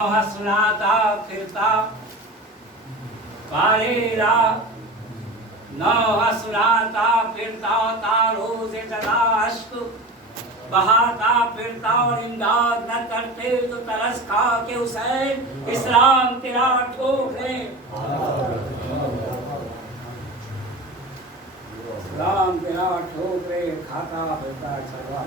सुनाता फिरता कालेरा नौहा सुनाता फिरता तारों से जला अश्क बहाता फिरता और इमदाद न करते तो तरस खा के हुसैन इस्लाम तेरा ठोके इस्लाम तेरा ठोके खाता फिरता चलवा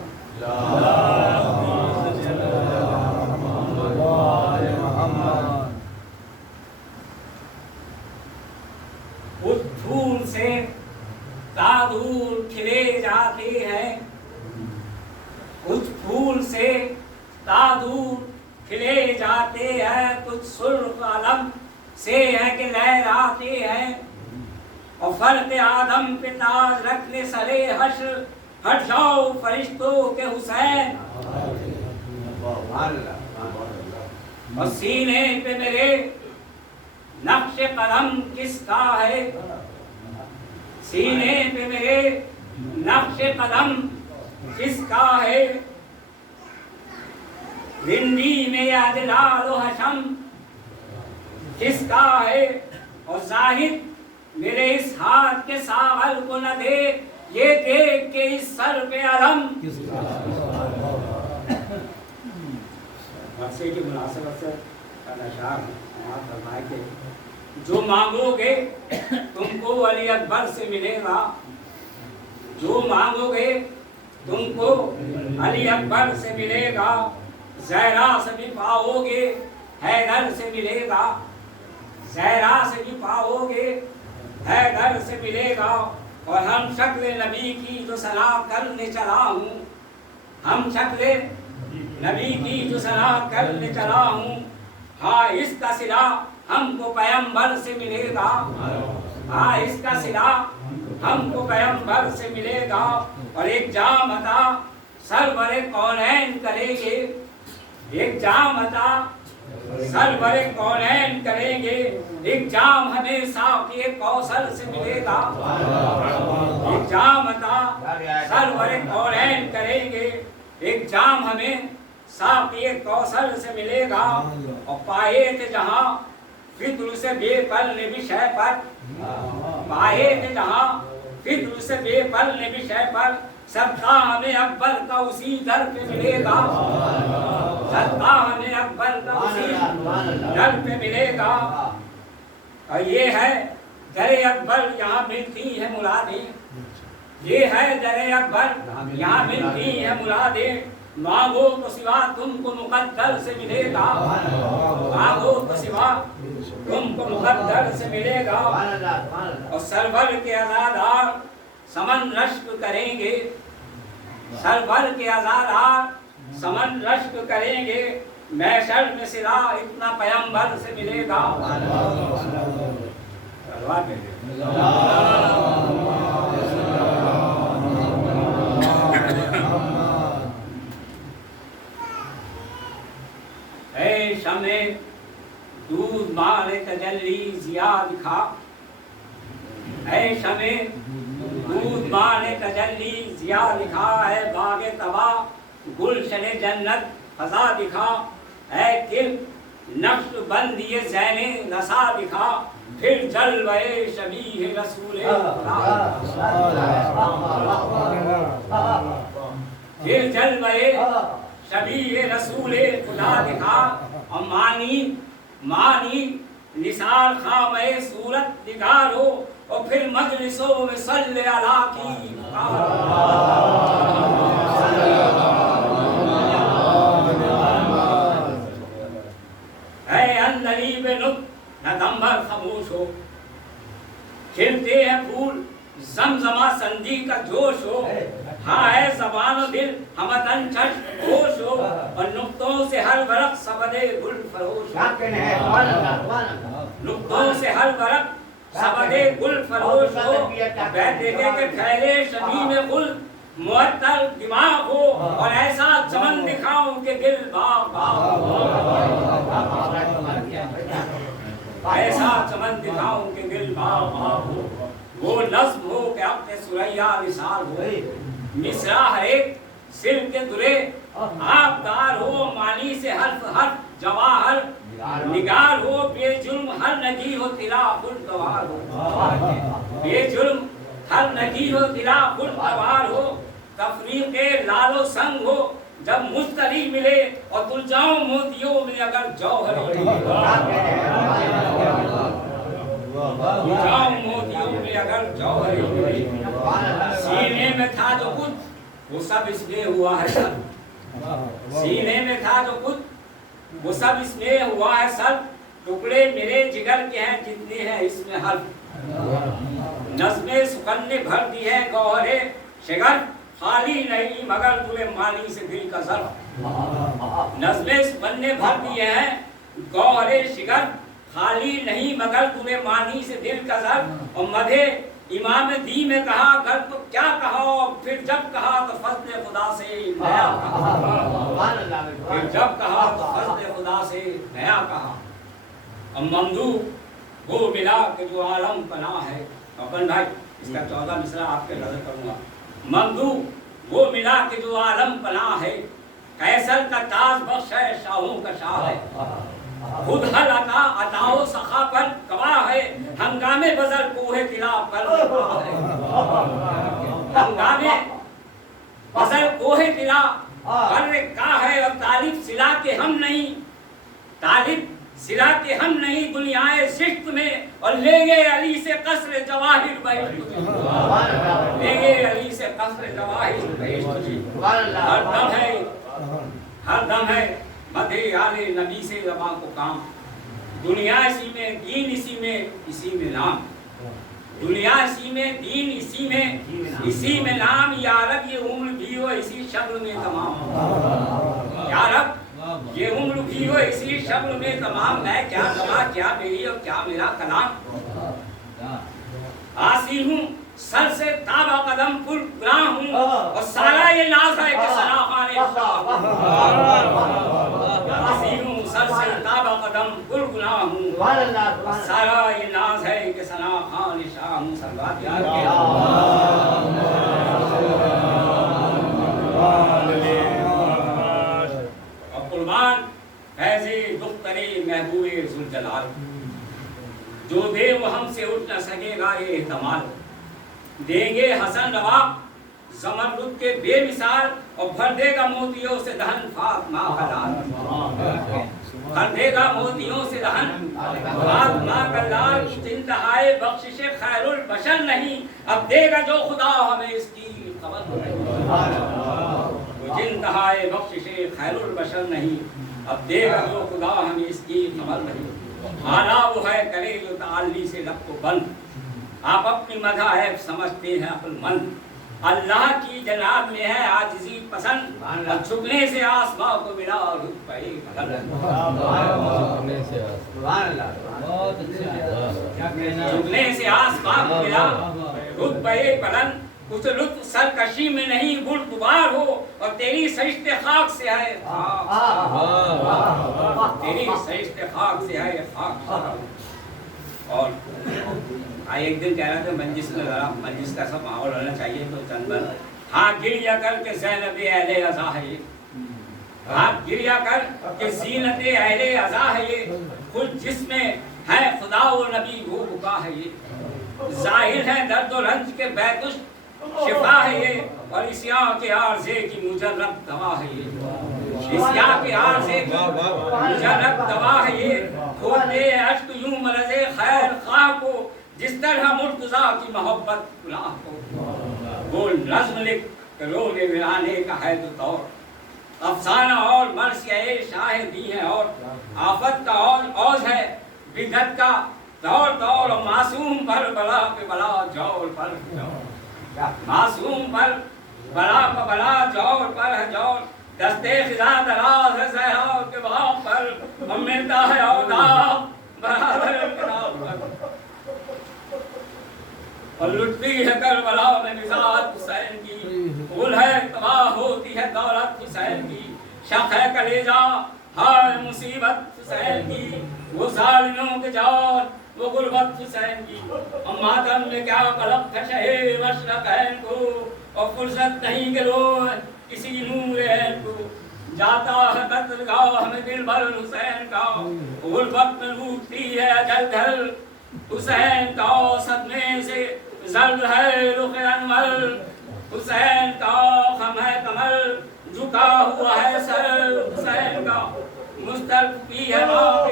उस धूल से तादूर खिले जाते हैं, कुछ फूल से तादूर खिले जाते हैं, कुछ सुर्ख अलम से है कि लहराते हैं और फर्क आदम पे ताज रखने सरे हश्र हट जाओ फरिश्तों के हुसैन और सीने पे मेरे नक्श कदम किसका है, सीने पे मेरे नक्श कदम किसका है, रिंदी में अजलाल व हशम किसका है और जाहिद मेरे इस हाथ के सागल को न दे ये देख के इस सर पे अलम वर्षे की मुनासिबत से फरमाए के जो मांगोगे तुमको अली अकबर से मिलेगा, जो मांगोगे तुमको अली अकबर से मिलेगा, ज़हरा से भी पाओगे हैदर से मिलेगा, ज़हरा से भी पाओगे हैदर से मिलेगा और हम शक्ल नबी की जो सलाह करने चला हूँ, हम शक्ल नबी की जो सलाह करने चला हूँ, हाँ इसका सिला हमको पैगंबर से मिलेगा, हाँ इसका सिला हमको पैगंबर से मिलेगा और एक जाम अता सरवरे कौनैन करेंगे, एक जाम अता सरवरे कौनैन करेंगे, एक जाम हमें साक़ी कौसर से मिलेगा, एक जाम अता सरवरे कौनैन करेंगे, एक जाम हमें साक़ी कौसर से मिलेगा और पाए थे जहाँ फिक्र से बेपल ने विषय पर, पाए थे जहाँ फिक्र से बेपल ने विषय पर, सत्ता हमें अकबर का उसी दर पे मिलेगा, सत्ता हमें अकबर का उसी दर पे मिलेगा और ये है दरे अकबर यहाँ मिलती है मुरादें, ये है दरे अकबर यहाँ मिलती है मुरादें, मांगो तो सिवा तुमको मुकद्दर से मिलेगा, मांगो तो सिवा तुमको मुकद्दर से मिलेगा और सरवर के अज़ादार समन रश्क करेंगे, सरवर के अज़ादार समन रश्क करेंगे, मैशर में सिला इतना पैगंबर से मिलेगा। शमे दूध मारे तजल्ली जिया दिखा, ऐ शमे दूध मारे तजल्ली जिया दिखा, है बागे तबा गुलशने जन्नत फजा दिखा, है किल नक्श बंदी ज़ैने नसा दिखा, फिर जलवे शबीह रसूले फिर जलवे शबीह रसूले खुदा दिखा और मानी निसार खामे सूरत दिगारो और फिर मजलिसों में सल्ले अला की है अंदरी पे नुक न दम्बर खामोश हो, खिलते हैं फूल जमजमा संजी का जोश हो, हाँ है ज़बान दिल हमतन चश्म होश हो और नुक्तों से हर वरक सबदे गुल फरोश हो, नुक्तों से हर वरक सबदे गुल फरोश हो, देखे के फैले शमी में गुल मुअत्तल दिमाग हो और ऐसा चमन दिखाऊं कि दिल बाग बाग हो, ऐसा चमन दिखाऊं कि दिल बाग बाग हो, वो नज़्म हो कि अपने सुरैया विसाल हो, मिसरा है सिर के दुरे आपदार हो, मानी से हर्फ हर्फ जवाहर निगार हो बेजुर्म हर नगी हो तिला फुल गवार हो, बेजुर्म हर नगी हो तिला फुल गवार हो, तफरीके लालो संग हो जब मुस्तरी मिले और तुल जाओ मोतियों में अगर जौहरी जाओ मोतियों में अगर जौहरी मिले, सीने में था जो कुछ वो सब इसमें हुआ है सब, सीने में था जो कुछ वो सब इसमें हुआ है सब, टुकड़े मेरे जिगर के हैं जितने हैं इसमें हर, नज़्मे सुकन्ने भर दी है गौहरे शिगर, खाली नहीं मगर तुले मानी से दिल का सर, नज़्मे सुकन्ने भर दिए हैं गौहरे शिगर, खाली नहीं मगर तुले मानी से दिल का सर, और मधे इमाम दी में कहा घर तो क्या कहा, फिर जब कहा तो फज़्ल खुदा से नया कहा, फिर जब कहा तो फज़्ल खुदा से नया कहा। अब ममदू वो मिला कि जो आलम पना है, अपन भाई इसका 14 मिसरा आपके नजर करूंगा। ममदू वो मिला कि जो आलम पना है, कैसर का ताज बख्श है शाहों का शाह है, खुद हल अता अताओ सखा पर गवाह है, हंगामे बजर कोहे तिला पर गवाह है, हंगामे बजर कोहे तिला पर का है, और तालिब सिला के हम नहीं, तालिब सिला के हम नहीं दुनियाए शिफ्त में, और लेंगे अली से कसर जवाहिर बहिश्त में, लेंगे अली से कसर जवाहिर बहिश्त में, हर दम है, हर दम है मधे आले नबी से जमा को काम, दुनिया इसी में दीन इसी में नाम, दुनिया इसी में दीन इसी में नाम, यारब ये उम्र भी हो इसी शक्ल में तमाम, यारब ये उम्र भी हो इसी शक्ल में तमाम, मैं क्या दवा क्या मेरी और क्या मेरा कलाम, आसी हूँ सर से ताबा कदम पुल गुनाह हूँ, और सारा ये नाज है कि सना खाने आसी हूँ सर से ताबा कदम पुल गुनाह हूँ, सारा ये नाज है कि सना खान शाह हूँ, सरवात यार और कुर्बान फैज़े दुख्तरे महबूबे ज़ुल्जलाल, जो दे वो हमसे उठ न सकेगा ये एहतमाल, देंगे हसन रवा ज़मरुद के बेमिसाल, और भर देगा मोतियों से दहन फातिमा का लाल, भर देगा मोतियों से दहन फातिमा का लाल, इंतहाए बख्शिशे खैरुल बशर नहीं, अब देगा जो खुदा हमें इसकी खबर नहीं, इंतहाए बख्शिशे खैरुल बशर नहीं, अब देगा जो खुदा हमें इसकी खबर नहीं, आला वो है करे जो ताल्ली से लब को बंद, आप अपनी मज़ाहिब समझते हैं अक्लमंद, अल्लाह की जनाब में है आजिज़ी पसंद, और झुकने से आसमां को मिला रुतबे बुलंद, झुकने से आसमां को मिला रुतबे बुलंद, कुछ लुत्फ सरकशी में नहीं बुलगुबार हो, और तेरी सरिश्ते खाक से है तेरी सरिश्ते खाक से है खाक। और एक दिन कह रहा था मंजिस में जरा मंजिस का सब माहौल होना चाहिए, तो चंदन हाथ गिरिया कर के ज़ैनब अहले अज़ा है ये, हाथ गिरिया कर के ज़ीनत अहले अज़ा है ये, खुद जिसमें है खुदा वो नबी वो बुका है ये, जाहिर है दर्द और रंज के बैतुश शिफा है ये, और इस्या के आरज़े की मुजर्रब दवा है ये, इस्या के आरज़े की मुजर्रब दवा है ये, खोले अश्क यूं मरज़े खैर ख़्वाह को, जिस तरह मुर्तज़ा की मोहब्बत गुनाह को, वो नज़्म लिख रोने मिलाने का है तो तौर, अफसाना और मर्सिया शाहिदी है, और आफत का और औज है बिदत का दौर दौर, और मासूम पर बला पे बला जौर पर जौर, मासूम पर बला पे बला जौर पर है जौर, दस्ते खिज़ा दराज है सहरा के बाप पर, मिलता है औदा बराबर पर, और लुटती है करबला में मिजाज हुसैन की, भूल है तबाह होती है दौलत हुसैन की, शक है कलेजा हाय मुसीबत हुसैन की, वो जालिमों के जान वो गुर्बत हुसैन की, और मातम में क्या कलक है शहे मशरक़ैन को, और फुर्सत नहीं के लो किसी नूर ऐन को, जाता है कत्ल गाओ हमें दिल भर हुसैन का, उल वक्त लूटती है अजल घर हुसैन का, सदमे से जर्द है रुख अनवर हुसैन का, खम है कमर झुका हुआ है सर हुसैन का, मुस्तल्फी है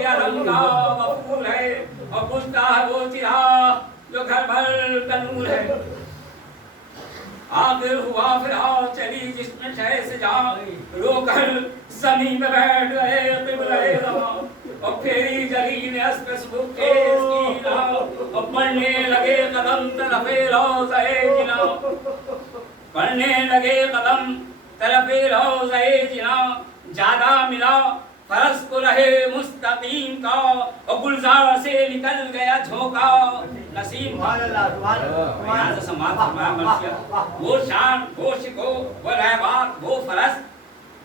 अलम का वफूल है, और बुझता है वो चिराग जो घर भर का नूर है। आखिर हुआ फिर चली जिसमें शह से जा, रोकर जमीन में बैठ गए क़िबले रमा, और फेरी जली ने अस्बुक के सीना, और पढ़ने लगे कदम तरफे रोज़े जिना, पढ़ने लगे कदम तरफे रोज़े जिना, ज्यादा मिला फरस को रहे मुस्तकीम का, और गुलजार से निकल गया झोंका नसीम का। यहाँ से समाप्त हुआ मर्सिया, वो शान वो शिको वो रहबात वो फरस,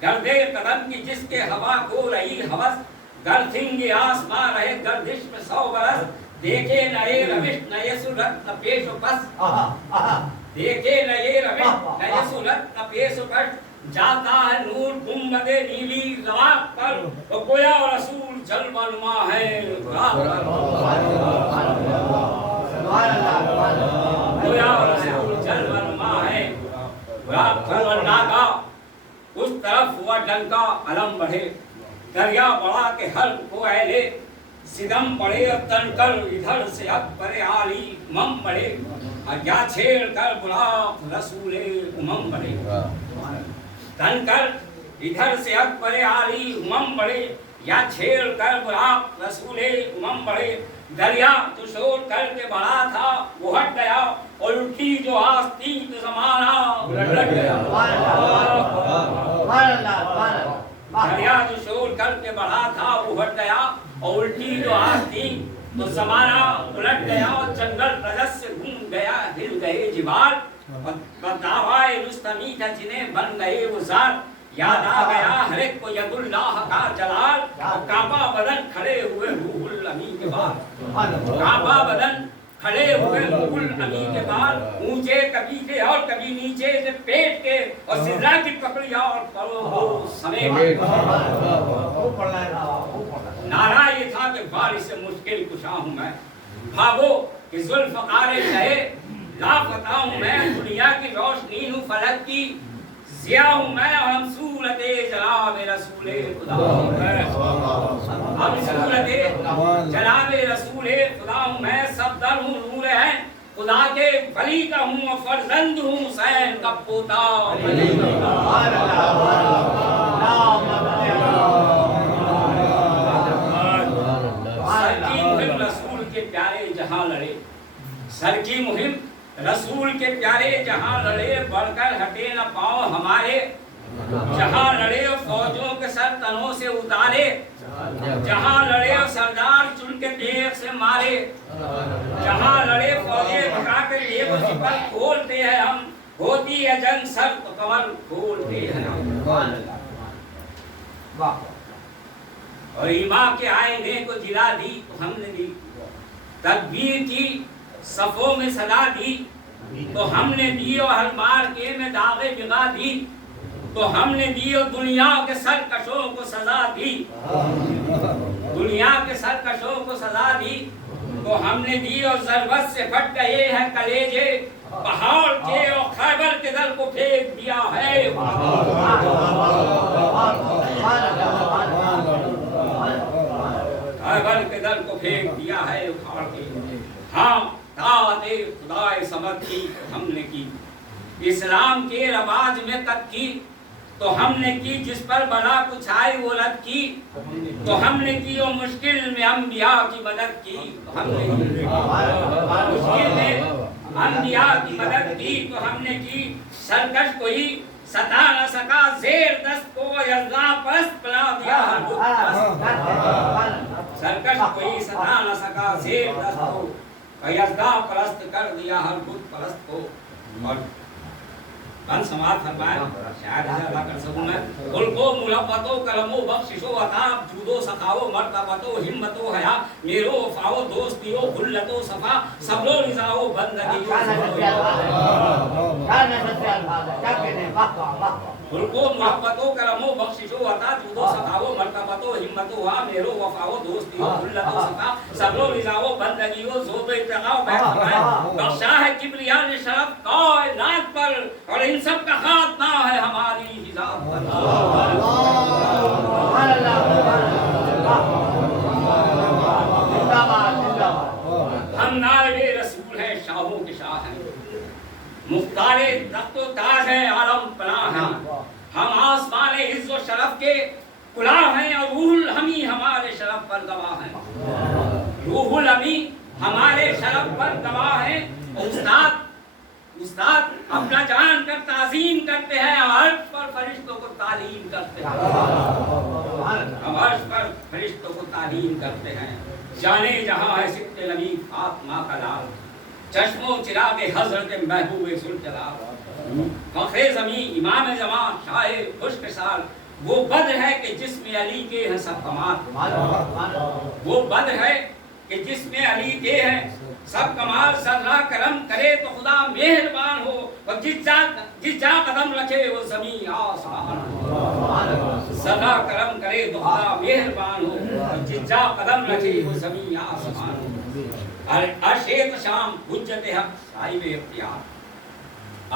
गर्दे कदम की जिसके हवा को रही हवस, गर्थिंगे आसमां रहे गर्दिश में 100 बरस, देखे नए रविश नए सूरत न पेश पस, देखे नए रविश नए सूरत न पेश पस, जाता है नूर गुम्बदे नीली रवाक पर, वो गोया रसूल जलवा नुमा है गोया रसूल जलवा नुमा है रात पर नागा, उस तरफ हुआ डंका अलम बढ़े, दरिया बड़ा के हल को ऐले, सिदम पड़े तनकर इधर से अकबर आली मम पड़े, अज्ञा छेड़ कर बुला रसूले उमम बढ़े, तनकर इधर से अकबर आली उमम बढ़े, या छेड़ कर बुला रसूले उमम बढ़े, दरिया जो शोर करके बढ़ा था वो हट गया, और उठी जो आस्ती तो जमाना उलट गया। दरिया जो शोर करके बढ़ा था वो हट गया, और उल्टी जो आस्ती तो जमाना उलट गया, और जंगल रजस से घूम गया हिल गए जिबाल, और दावाए रुस्तमी था जिन्हें बन गए वो जार, याद आ गया हर एक को यदुल्लाह का जलाल, और काबा बदन खड़े हुए रूहुल अमी के बाद, काबा बदन खड़े हुए रूहुल अमी के बाद, ऊंचे कभी के और कभी नीचे से पेट के, और सिजदा की पकड़िया और परो समेत, नारा ये था कि बारिश से मुश्किल कुशा हूं मैं, भागो कि जुल्फ़कारे कहे लापता हूं मैं, दुनिया की रोशनी हूं फलक की, जिया हूं मैं, हम सूरते जनाब रसूले खुदा हूं मैं, हम सूरते जनाब रसूले खुदा हूं मैं, सब दर हूं नूर है खुदा के वली का हूं, और फर्जंद हूं हुसैन का पोता सर की मुहिम रसूल के प्यारे जहां लड़े, सर की मुहिम रसूल के प्यारे जहां लड़े, बढ़कर हटे न पाओ हमारे, जहां लड़े फौजों के सर तनों से उतारे, जहां लड़े सरदार चुन के तेग से मारे, जहां लड़े फौजे भगा के लेब सिपर खोलते हैं हम, होती है जंग सर तो कमर खोलते हैं हम। और ईमा के आईने को जिला दी तो हमने दी, तकबीर की सफों में सदा दी तो हमने दी, और हर मार के में दागे बिगा दी तो हमने दी, और दुनिया के सरकशों को सजा दी, दुनिया के सरकशों को सजा दी तो हमने दी, और जरबत से फट गए हैं कलेजे पहाड़ के, और खैबर के दल को फेंक दिया है, खैबर के दल को फेंक दिया है उखाड़ के। हाँ दावते खुदाए समझ की हमने की, इस्लाम के रवाज में तक की तो हमने की, जिस पर बला कुछ आई वो रद की तो हमने की, और मुश्किल में अंबिया की मदद की तो हमने की, मुश्किल में अंबिया की मदद की तो हमने की, सरकश कोई सता न सका जेर दस्त को, यज़्ज़ा परस्त बना दिया हर बुत, सरकश कोई सता न सका जेर दस्त को, यज़्ज़ा परस्त कर दिया हर बुत परस्त को। और बन समाज फरमाया शायद ऐसा अदा कर सकूं मैं। उनको मुलब्बतो करमो बख्शिशो अता जूदो सखाओ मर्तबतो हिम्मतो हया मेरो वफाओ दोस्तियो खुल्लतो सफा सबरो रिजाओ बंदगी उनको मुहब्बतो करमो बख्शिशो अता जूदो सखाओ मर्तबतो हिम्मतो हया मेरो वफाओ दोस्तियो खुल्लतो सफा सबरो रिजाओ बंदगियो जोबे इत्तकाओ बैठ बख्शा है किबरिया ने शरफ कायनात पर और इन सब का खात्मा है हमारी हिजाब पर। हम नारे रसूल हैं शाहों के शाह हैं मुख्तारे तख्तो ताज है आलम पनाह हैं हम आसमान इज्जो शरफ के कुला हैं और रूहुल हमी हमारे शरफ पर गवाह हैं। रूहुल हमी हमारे शरफ पर गवाह हैं। उस्ताद अपना जान कर ताज़ीम करते हैं अर्श पर फरिश्तों को तालीम करते हैं। हम अर्श पर फरिश्तों को तालीम करते हैं। जाने जहां है सिद्दे नबी फातिमा का लाल चश्मो चिरागे हजरत महबूबे सुल्जलाल फखरे ज़मी इमाम ज़मान शाहे खुशकिसाल वो बद्र है कि जिसमें अली के हैं सब कमाल। वो बद्र है कि जिसमें अली के हैं सब कमाल। सर्रा करम करे तो खुदा मेहरबान हो और जिस जा कदम रखे वो ज़मीन आसमान हो। सर्रा करम करे तो खुदा मेहरबान हो और जिस जा कदम रखे वो ज़मीन आसमान हो। अर्शेत शाम हुज्जत हक साहिब इख्तियार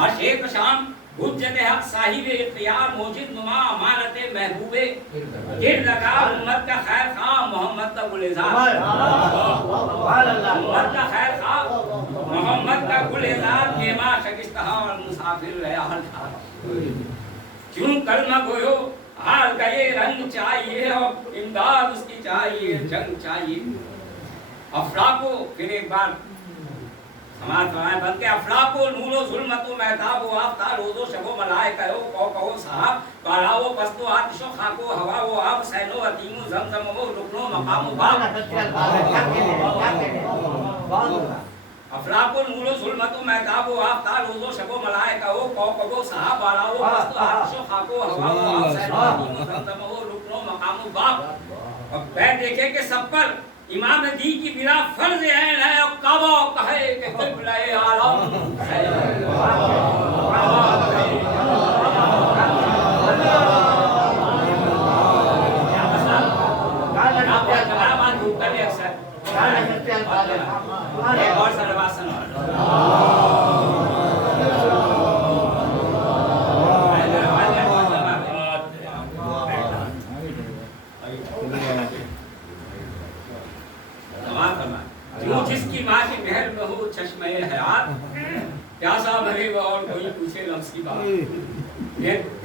अर्शेत शाम हुज्जत हक साहिब इख्तियार मौजिद नुमा अमानत महबूबे गिरदगा उम्मत का खैर खा मोहम्मद का गुलजार उम्मत का खैर खा मोहम्मद का गुलजार केमा शकिस्तहा और मुसाफिर रहा हर था क्यों कलमा गोयो हाल गए रंग चाहिए और इमदाद उसकी चाहिए जंग चाहिए। अफलाको फिर एक बार समाज फरमाए बल्कि अफलाको नूरो जुल्मतो महताबो आफ्ता रोजो शबो मलाइका कहो साहब कालाओ पस्तो आतिशो खाको हवाओ आब सैनो अतीमो जमजमो रुकनो मकामो बाब अफलाको नूरो जुल्मतो महताबो आफ्ता रोजो शबो मलाइका कहो साहब कालाओ पस्तो आतिशो खाको हवाओ आब सैनो अतीमो जमजमो रुकनो मकामो बाब। अब मैं देखे कि सब पर इमाम दी की बिना फर्ज ऐन है और काबा कहे कि क़िबला-ए आलम और सरवासन जिसकी माँ के महल में हो चश्मे हयात प्यासा भरे और कोई पूछे लफ्ज़ की बात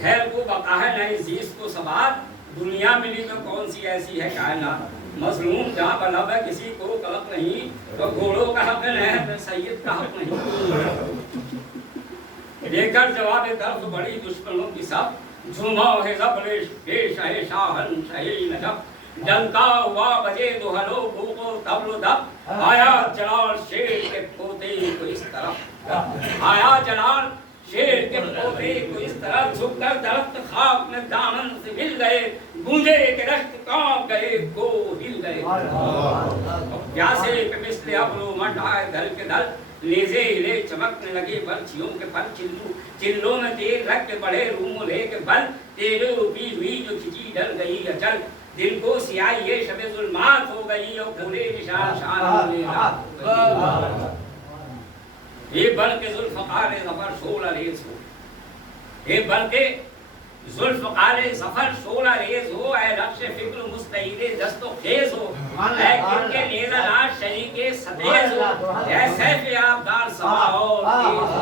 खैर को बका है नहीं जीस को सबात दुनिया मिली तो कौन सी ऐसी है कायनात मजलूम जहाँ बलब है किसी को कलक नहीं तो घोड़ों का हक है तो सैयद का हक नहीं। लेकर जवाब तरफ बड़ी दुश्मनों की सब झूमा है जबरे पेश है शाहन शही नजब डंका हुआ बजे दोहलो भूको तबलो दब आया जलाल शेर के पोते को इस तरफ आया जलाल शेर के पोते को इस तरफ झुककर दरख्त खाक में दामन से मिल गए गूंजे के रश्क कांप गए को हिल गए प्यासे पे मिसले अबरो मंडाए दल के दल लेजे हिले चमकने लगे बर्छियों के फल चिल्लों में तेल रख के बढ़े रूम लेके बल तेरे रूपी हुई जो खिंची डल गई अचल दिल को सियाई ये शबे जुल्मात हो गई और पूरे निशान शान होने ये बल के जुल्फ़कार ज़फ़र शोला रेज़ हो ये बल के जुल्फ़कार ज़फ़र शोला रेज़ हो ऐ रक्श फ़िक्र मुस्तईदे दस्तो खेज़ हो ऐ किनके नेज़ा नाश शरीके सतेज़ हो ऐ सैफ़ आबदार समा और तेज़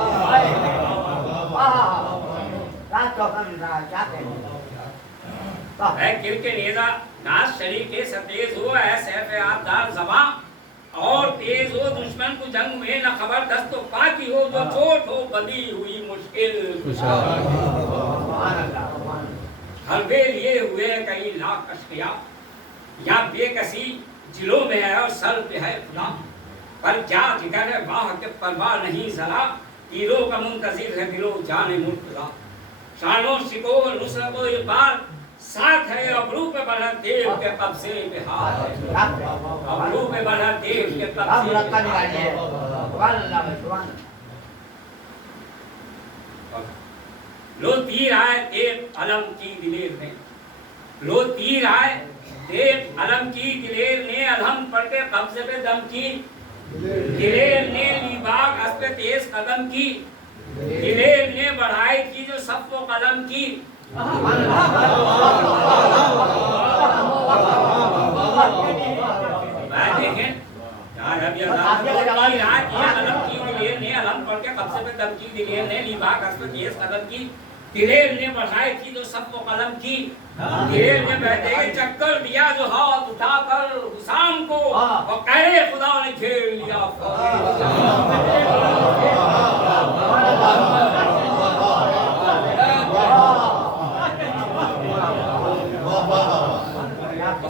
है किरके नेज़ा नाश शरीके सतेज हो ऐ सैफ़ आबदार ज़बां और तेज हो दुश्मन को जंग में न खबर दस्तो पाकी हो जो चोट हो बदी हुई मुश्किल हरबे लिए हुए कई लाख अश्किया या बेकसी जिलों में है और सर पे है खुदा पर क्या जिगर है वाह के परवाह नहीं जला तीरों का मुंतजिर है दिलो जाने मुर्तजा शानो शिको नुसरतो इकबाल साथ है अबरू पे बना देव के कब्जे पे हाथ है अबरू पे बना देव के कब्जे पे हाथ है लो तीर आए देव अलम की दिलेर ने लो तीर आए देव अलम की दिलेर ने अलहम पढ़ के कब्जे पे दम की दिलेर ने लीबाग हंस पे तेज कदम की दिलेर ने बढ़ाई की जो सफ़ो कदम की देखें यार अब ये कदम की दिलेर ने अलम पढ़ के कब्जे पे दम की दिलेर ने लीबाग हंस पे तेज कदम की दिलेर ने बढ़ाई थी जो सबको कलम की दिलेर ने बैठे चक्कर दिया जो हाथ उठाकर हुसाम को और कहे खुदा ने खेल लिया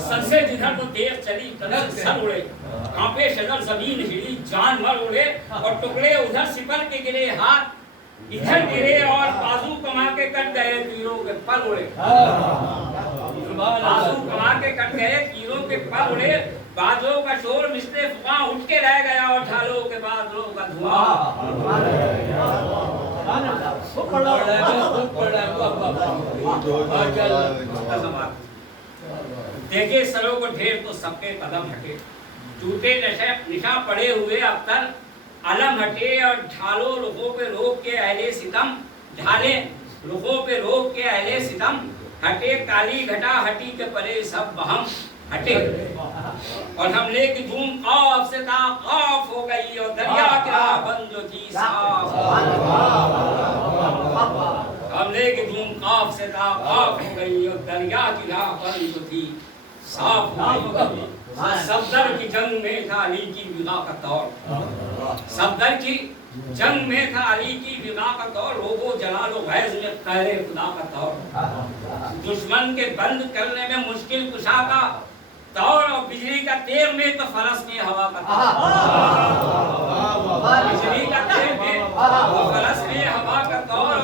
सर से जिधर को देख चली तदर सर उड़े कांपे शजर जमीन हिली जान मर उड़े और टुकड़े उधर सिपर के गिरे हाथ इधर गिरे और बाजू कमा के कट गए तीरों के पर उड़े बाजू कमा के कट गए तीरों के पर उड़े बाजों का शोर मिसले फुका उठ के रह गया और ढालों के बादलों का धुआं देखे सरों को ढेर तो सबके कदम हटे टूटे निशा पड़े हुए अख्तर अलम हटे और ढालो रुखों पे रोक के अहले सितम ढाले रुखों पे रोक के अहले सितम हटे काली घटा हटी के परे सब बहम हटे और हमले की धूम खौफ से ताक़ाफ हो गई और दरिया की राह बंद जो थी साफ हमले की धूम खौफ से ताक़ाफ हो गई और दरिया की राह बंद जो थी साफ हो गई सफदर की जंग में था अली की विगा का दौर सफदर की जंग में था अली की विगा का दौर रोबो जलालो गैज़ में कहरे खुदा का दौर दुश्मन के बंद करने में मुश्किल कुशा का दौर और बिजली का तेर में तो फरस में हवा का दौर बिजली का तेर में तो फरस में हवा का दौर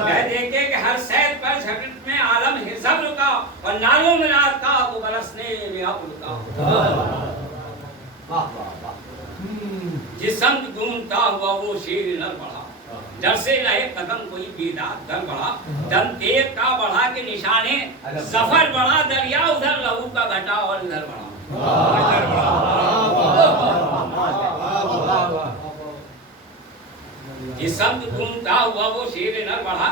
मैं देखे कि हर सैद पर झगड़ में आलम हिज़ब रुका और नालों में रात का वो बरसने में अब रुका जिस संग घूमता हुआ वो शेर नर बढ़ा डर से रहे कदम कोई बेदार दर बढ़ा दम तेज का बढ़ा के निशाने सफर बढ़ा दरिया उधर लहू का घटा और इधर बढ़ा जिस संग घूमता हुआ वो शेर नर बढ़ा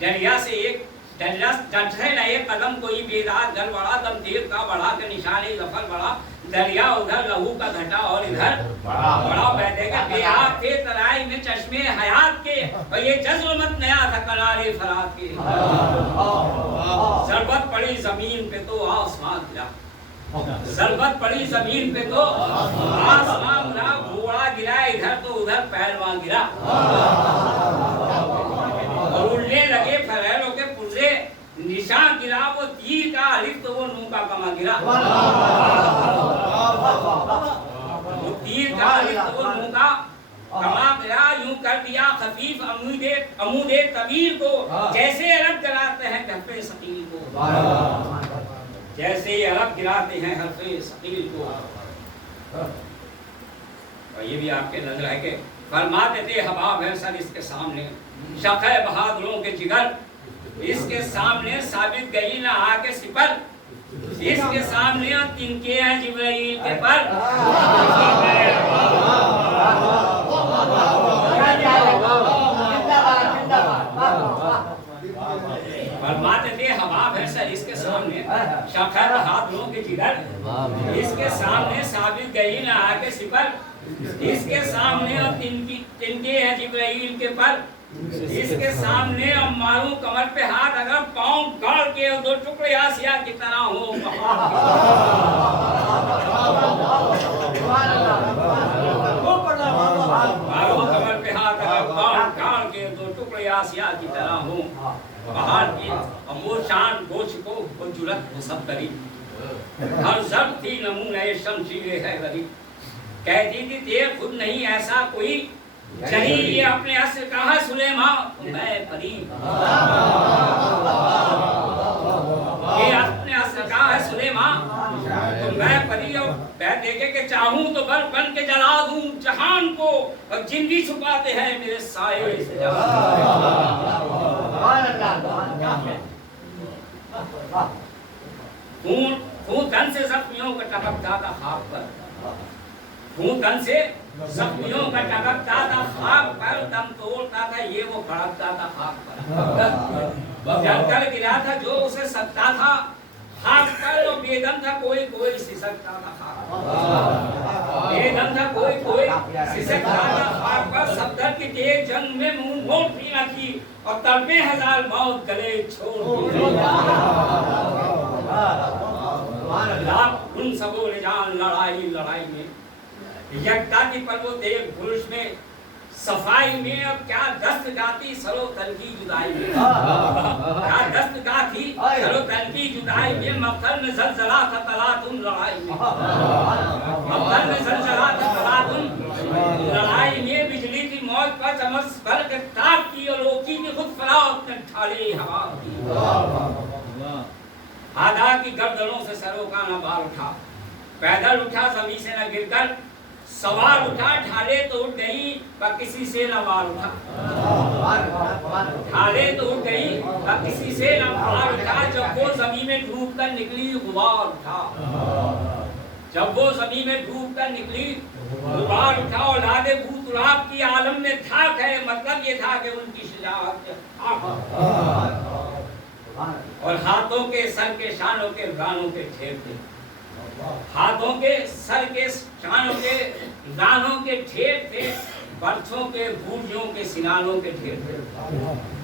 दरिया से एक कदम कोई बेदार दर बढ़ा दम तेज का बढ़ा के निशाने सफर बढ़ा दरिया उधर लहू का घटा और इधर बड़ा बैठेगा बेआब थे तराई में चश्मे हयात के और ये जज्ब मत नया था करारे फरात के सरबत पड़ी जमीन पे तो आसमान गिरा सरबत पड़ी जमीन पे तो आसमान गिरा घोड़ा गिरा इधर तो उधर पहलवान गिरा और उड़ने लगे फरेलों के पुर्जे निशान गिरा वो तीर का अलिफ तो वो नून का कमा गिरा वो तीर का अलिफ तो वो नून का कमा गिरा यूं कर दिया खफीफ अमूदे तवील को जैसे अरब गिराते हैं हरफे सकील को जैसे अरब गिराते हैं हरफे सकील को और ये भी आपके नजर है कि फरमाते थे हबाब है सर इसके सामने शक़े बहादुरों के जिगर इसके सामने साबित गई ना आके सिपर इसके सामने तिनके हैं जिब्राइल के पर फरमाते थे हबाब है सर इसके सामने शक़े बहादुरों के जिगर इसके सामने साबित गई ना आके सिपर इसके सामने तिनके हैं जिब्राइल के पर इसके सामने अब मारूं कमर पे हाथ अगर पाँव गाड़ के दो टुकड़े आसिया की तरह हो मारूं कमर पे हाथ अगर पाँव गाड़ के दो टुकड़े आसिया की तरह हो पहाड़ की वो शान गोश को वो जुरत वो सब करी हर जब थी नमूना शमशीर है गरी कहती थी तेरे खुद नहीं ऐसा कोई चली ये अपने हस्त कहा सुलेमा मैं परी, ये अपने हस्त कहा है सुलेमा तो मैं परी, और मैं देखे के चाहूं तो बल बन के जला दूं जहान को, और जिंदगी छुपाते हैं मेरे साए से। खून धन से जख्मियों का टपकता था खाक पर, खून धन से जख्मियों का टपकता था खाक पर, दम तोड़ता था ये वो भड़कता था खाक पर, जलकर गिरा था जो उसे सकता था खाक पर, और बेदम था कोई कोई सिसकता था खाक पर, बेदम था कोई कोई सिसकता था खाक पर। सफदर की तेज जंग में मुंह मोड़ पीना थी, और तड़पे हजार मौत गले छोड़ उन सबों ने जान लड़ाई लड़ाई में, यज्ञता की पर्वत एक पुरुष में सफाई में, अब क्या दस्त गाती सरो तल की जुदाई में, क्या दस्त गाती सरो तल की जुदाई में, मक्खर में जलजला था तलातुन लड़ाई में, मक्खर में जलजला था तलातुन लड़ाई में, बिजली की मौज पर चमक भर के ताप की, और लोकी की खुद फराग ने ठाली हवा की, आधा की गर्दनों से सरों का न बाल उठा, पैदल उठा जमीन से न गिरकर, सवार उठा ढाले तो उठ गई पर किसी से न वार उठा, ढाले तो उठ गई पर किसी से न वार उठा, जब वो जमीन में डूब कर निकली गुबार उठा, जब वो जमीन में डूब कर निकली गुबार उठा, औलादे भूतुराब की आलम में धाक है, मतलब ये था कि उनकी शुजाअत और हाथों के सर के शानों के रानों के ढेर थे, हाथों के सर के शानों के रानों के ढेर थे, बरछों के भूरियों के सिनानों के ढेर थे,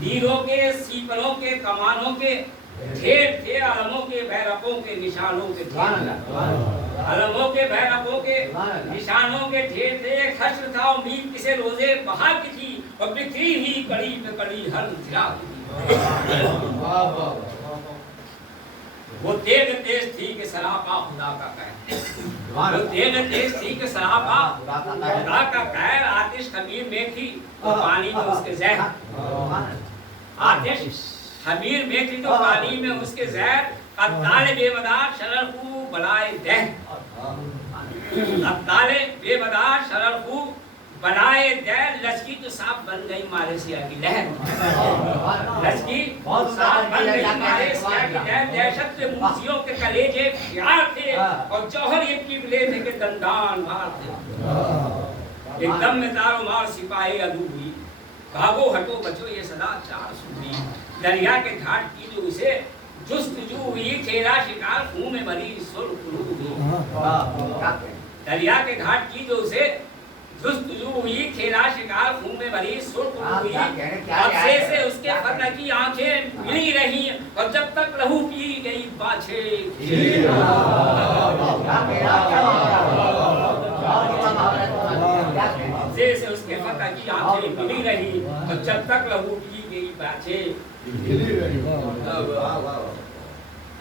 तीरों के सीपरों के कमानों के ढेर थे, अलमों के बैरकों के निशानों के ढेर, अलमों के बैरकों के निशानों के ढेर थे। खश्र था उम्मीद किसे रोजे बहार की थी, और बिखरी ही कड़ी पे कड़ी हर जिरा की थी, वो तेज तेज थी कि सरापा खुदा का कहर, वो तेज तेज थी कि सरापा खुदा का कहर, आतिश खमीर में थी तो पानी में उसके जहर, आतिश खमीर में थी तो पानी में उसके जहर, अत्ताले बेमदार शरर खू बनाए दह, अत्ताले बेमदार शरर खू बनाए दह, लश्की तो साफ बन गई मालेशिया की लहर, लश्की साफ बन गई मालेशिया की लहर, दहशत से मूसियों के कलेजे प्यार थे, और जौहर ये पिघले थे कि दंडान मार थे, एकदम में तारो मार सिपाही अदू हुई, भागो हटो बचो ये सदा चार सुनी, दरिया के घाट की जो उसे जुस्तजू हुई, तेरा शिकार मुंह में भरी सुरखरू हुई, दरिया के घाट की जो उसे जुस्तजू हुई, खेला शिकार मुंह में भरी सुरखरू हुई, अफसे से उसके फतह की आंखें मिली रही, और जब तक लहू पी गई बाछे से उसके फतह की आंखें मिली रही, और जब तक लहू पी गई बाछे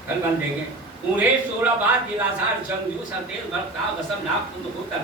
कल बन देंगे। उन्हें 16 बाद दिलासार जंगजू सरतेज भरता वसम नाक तुम